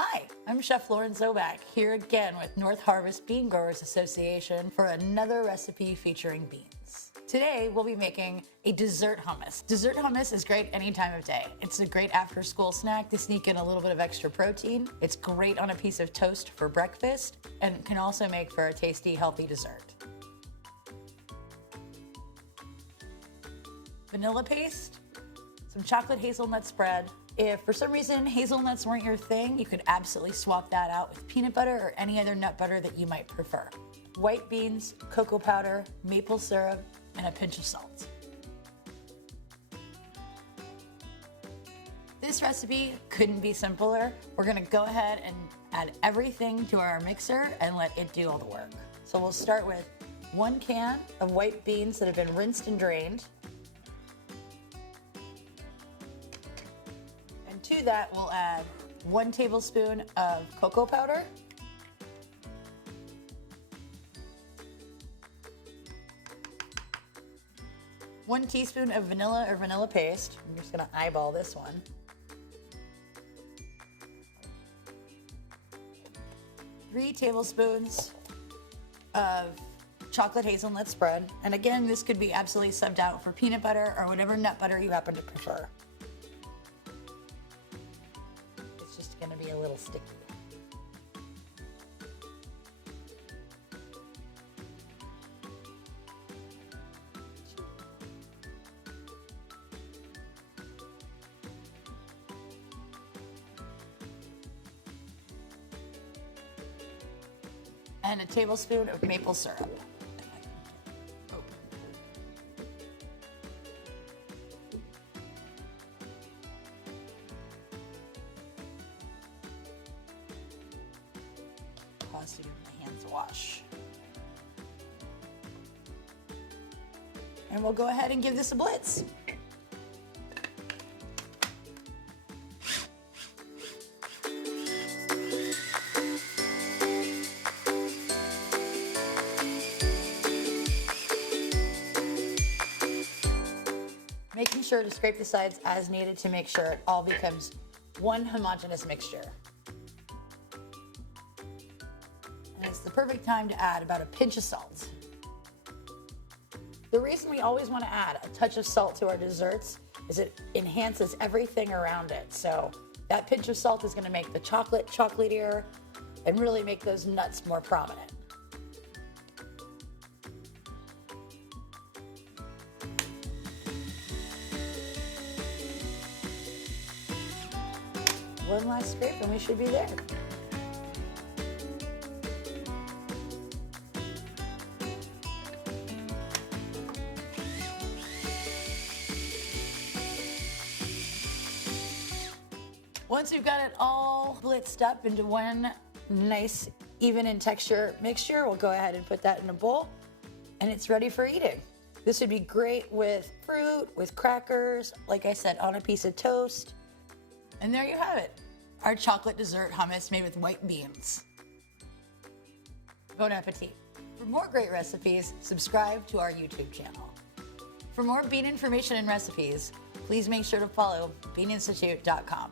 Hi, I'm Chef Lauren Zobac, here again with Northarvest Bean Growers Association for another recipe featuring beans. Today, we'll be making a dessert hummus. Dessert hummus is great any time of day. It's a great after-school snack to sneak in a little bit of extra protein. It's great on a piece of toast for breakfast, and can also make for a tasty, healthy dessert. Vanilla paste, some chocolate hazelnut spread. If for some reason hazelnuts weren't your thing, you could absolutely swap that out with peanut butter or any other nut butter that you might prefer. White beans, cocoa powder, maple syrup, and a pinch of salt. This recipe couldn't be simpler. We're gonna go ahead and add everything to our mixer and let it do all the work. So we'll start with 1 can of white beans that have been rinsed and drained. And to that, we'll add 1 tablespoon of cocoa powder, 1 teaspoon of vanilla or vanilla paste. I'm just gonna eyeball this one. 3 tablespoons of chocolate hazelnut spread. And again, this could be absolutely subbed out for peanut butter or whatever nut butter you happen to prefer. It's just gonna be a little sticky. And a tablespoon of maple syrup. Pause to give my hands a wash. And we'll go ahead and give this a blitz. Making sure to scrape the sides as needed to make sure it all becomes one homogeneous mixture. And it's the perfect time to add about a pinch of salt. The reason we always want to add a touch of salt to our desserts is it enhances everything around it. So that pinch of salt is going to make the chocolate chocolatier and really make those nuts more prominent. One last scrape and we should be there. Once you've got it all blitzed up into one nice, even in texture mixture, we'll go ahead and put that in a bowl and it's ready for eating. This would be great with fruit, with crackers, like I said, on a piece of toast. And there you have it, our chocolate dessert hummus made with white beans. Bon appetit. For more great recipes, subscribe to our YouTube channel. For more bean information and recipes, please make sure to follow beaninstitute.com.